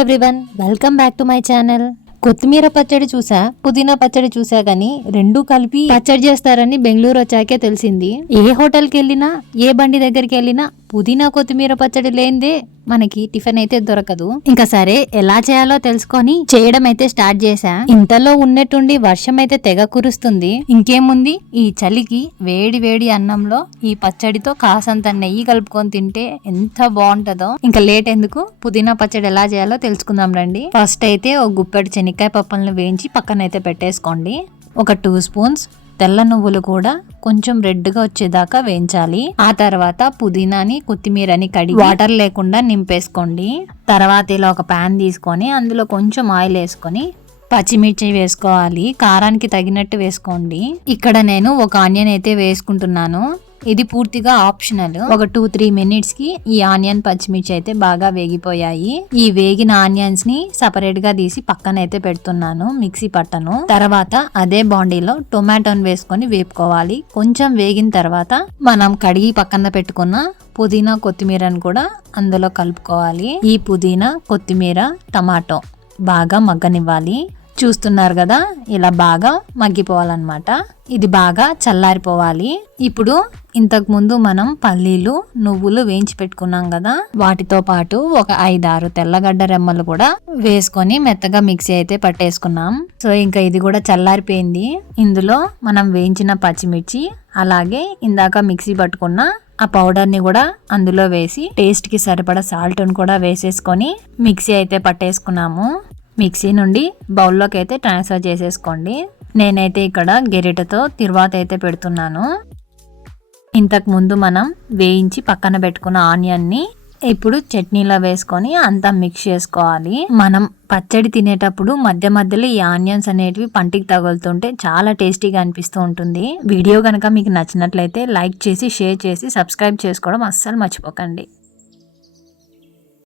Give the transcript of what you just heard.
Everyone welcome back to my channel కొత్తిమీర పచ్చడి చూసా? పుదీనా పచ్చడి చూసా కానీ రెండు కలిపి పచ్చడి చేస్తారని బెంగళూరు వచ్చాకే తెలిసింది. ఏ హోటల్కి వెళ్ళినా ఏ బండి దగ్గరికి వెళ్ళినా పుదీనా కొత్తిమీర పచ్చడి లేనిదే మనకి టిఫిన్ అయితే దొరకదు. ఇంకా సరే ఎలా చేయాలో తెలుసుకొని చేయడం అయితే స్టార్ట్ చేశా. ఇంతలో ఉన్నట్టుండి వర్షం అయితే తెగ కురుస్తుంది. ఇంకేముంది? ఈ చలికి వేడి వేడి అన్నంలో ఈ పచ్చడితో కాసంత నెయ్యి కలుపుకొని తింటే ఎంత బాగుంటుందో. ఇంకా లేట్ ఎందుకు? పుదీనా పచ్చడి ఎలా చేయాలో తెలుసుకుందాం రండి. ఫస్ట్ అయితే ఒక గుప్పెడు శనక్కాయ పప్పులను వేయించి పక్కన అయితే పెట్టేసుకోండి. ఒక టూ స్పూన్స్ తెల్ల నువ్వులు కూడా కొంచెం రెడ్గా వచ్చేదాకా వేయించాలి. ఆ తర్వాత పుదీనాని కొత్తిమీరని కడిగి వాటర్ లేకుండా నింపేసుకోండి. తర్వాత ఇలా ఒక ప్యాన్ తీసుకొని అందులో కొంచెం ఆయిల్ వేసుకొని పచ్చిమిర్చి వేసుకోవాలి. కారానికి తగినట్టు వేసుకోండి. ఇక్కడ నేను ఒక ఆనియన్ అయితే వేసుకుంటున్నాను. ఇది పూర్తిగా ఆప్షనల్. ఒక టూ త్రీ మినిట్స్కి ఈ ఆనియన్ పచ్చిమిర్చి అయితే బాగా వేగిపోయాయి. ఈ వేగిన ఆనియన్స్ని సపరేట్గా తీసి పక్కన అయితే పెడుతున్నాను మిక్సీ పట్టను. తర్వాత అదే బాండీలో టొమాటోని వేసుకొని వేపుకోవాలి. కొంచెం వేగిన తర్వాత మనం కడిగి పక్కన పెట్టుకున్న పుదీనా కొత్తిమీరని కూడా అందులో కలుపుకోవాలి. ఈ పుదీనా కొత్తిమీర టమాటో బాగా మగ్గనివ్వాలి. చూస్తున్నారు కదా? ఇలా బాగా మగ్గిపోవాలన్నమాట. ఇది బాగా చల్లారిపోవాలి. ఇప్పుడు ఇంతకు ముందు మనం పల్లీలు నువ్వులు వేయించి పెట్టుకున్నాం కదా? వాటితో పాటు ఒక ఐదారు తెల్లగడ్డ రెమ్మలు కూడా వేసుకొని మెత్తగా మిక్సీ అయితే పట్టేసుకున్నాం. సో ఇంకా ఇది కూడా చల్లారిపోయింది. ఇందులో మనం వేయించిన పచ్చిమిర్చి అలాగే ఇందాక మిక్సీ పట్టుకున్న ఆ పౌడర్ని కూడా అందులో వేసి టేస్ట్కి సరిపడా సాల్ట్ని కూడా వేసేసుకొని మిక్సీ అయితే పట్టేసుకున్నాము. మిక్సీ నుండి బౌల్లోకి అయితే ట్రాన్స్ఫర్ చేసేసుకోండి. నేనైతే ఇక్కడ గెరిటతో తిరువాత అయితే పెడుతున్నాను. ఇంతకు ముందు మనం వేయించి పక్కన పెట్టుకున్న ఆనియన్ని ఇప్పుడు చట్నీలో వేసుకొని అంతా మిక్స్ చేసుకోవాలి. మనం పచ్చడి తినేటప్పుడు మధ్య మధ్యలో ఈ ఆనియన్స్ అనేటివి పంటికి తగులుతుంటే చాలా టేస్టీగా అనిపిస్తూ ఉంటుంది. వీడియో కనుక మీకు నచ్చినట్లయితే లైక్ చేసి షేర్ చేసి సబ్స్క్రైబ్ చేసుకోవడం అస్సలు మర్చిపోకండి.